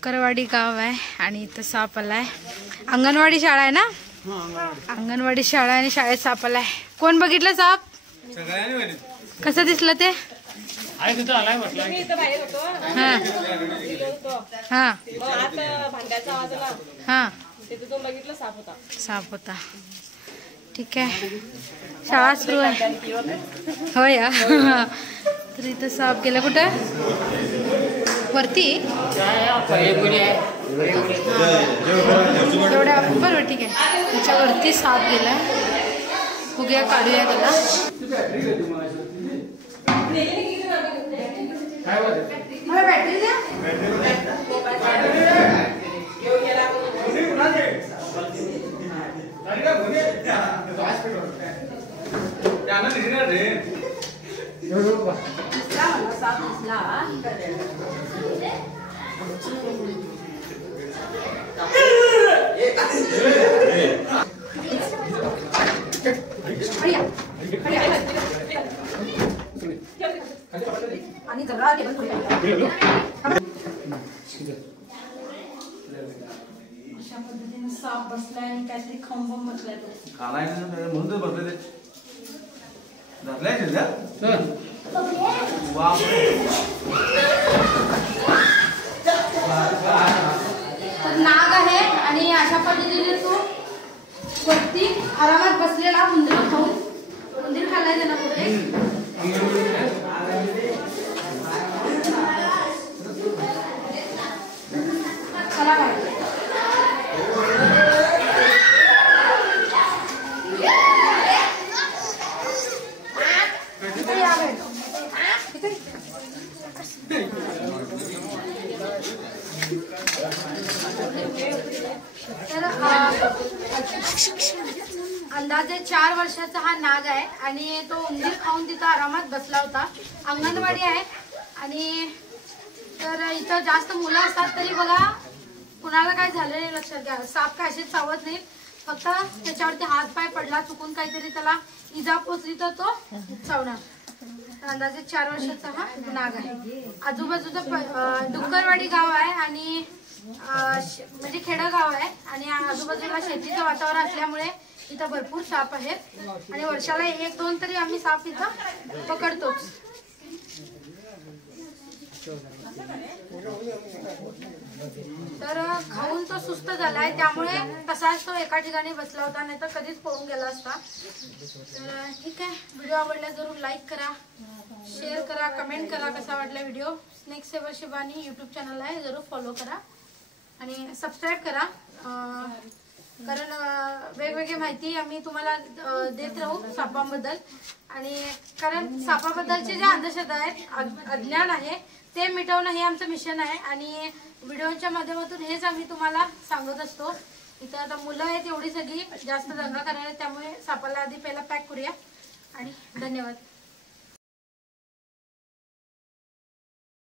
डुक्करवाडी गाव आहे आणि इथं साप आलाय। अंगणवाडी शाळा आहे ना? अंगणवाडी शाळा आणि शाळेत साप आलाय। कोण बघितलं साप? कसं दिसलं ते? आहे तिथं आलाय म्हटलं मी इथं बाहेर होतो हां मग आता भांड्याचा आवाज आला हां तिथून बघितलं साप होता। ठीक आहे, शाळा सुरू आहे। हो या तर इथं साप गेला कुठं वरती एवढ्या बरोबर ठीक आहे। त्याच्यावरती साप गेला, बघूया काढूया त्याला। बॅटरी द्या। आणि जरा अशा पद्धतीने साप बसलाय आणि काहीतरी खंब बसलाय तो कालाय म्हणून बसले तर नाग आहे आणि अशा पद्धतीने तो वरती आरामात बसलेला उंदीर खाऊन, उंदीर खाल्लाय त्याला कुठे चला काय तर अंदाजे 4 वर्षाचा हा नाग आहे आणि तो उंदीर खाऊन तिथं आरामात बसला होता। अंगणवाडी आहे आणि तर इथं जास्त मुलं असतात तरी बघा कुणाला काय झालं लक्षात घ्या। साप काय असेच चावत नाही, फक्त त्याच्यावरती हात पाय पडला चुकून काहीतरी त्याला इजा पोचली तर तो चावणार। अंदाजे 4 वर्षाचा हा नाग आहे। आजूबाजूचं डुक्करवाडी गाव आहे आणि म्हणजे खेडगाव आहे आणि आजूबाजूला शेतीचं वातावरण असल्यामुळे इथं भरपूर साप आहेत आणि वर्षाला 1-2 तरी आम्ही साप इथं पकडतोच। तर खाऊन तो सुस्त झालाय त्यामुळे तसाच तो एका ठिकाणी बसला होता, नाही तर कधीच पळून गेला असता। तर ठीक आहे, व्हिडिओ आवडला जरूर लाईक करा, शेअर करा, कमेंट करा कसा वाटला video. Snake saver Shivani YouTube channel आहे, जरूर फॉलो करा आणि सबस्क्राईब करा, कारण वेगवेगळी माहिती आम्ही तुम्हाला देत राहू सापांबद्दल। आणि कारण सापाबद्दलचे जे अंधश्रद्धा आहेत, अज्ञान आहे ते मिटवणं हे आमचं मिशन आहे आणि व्हिडिओच्या माध्यमातून हेच आम्ही तुम्हाला सांगत असतो। इथं आता मुलं आहेत एवढी सगळी जास्त दंगा करायला, त्यामुळे सापाला आधी पहिला पॅक करूया आणि धन्यवाद।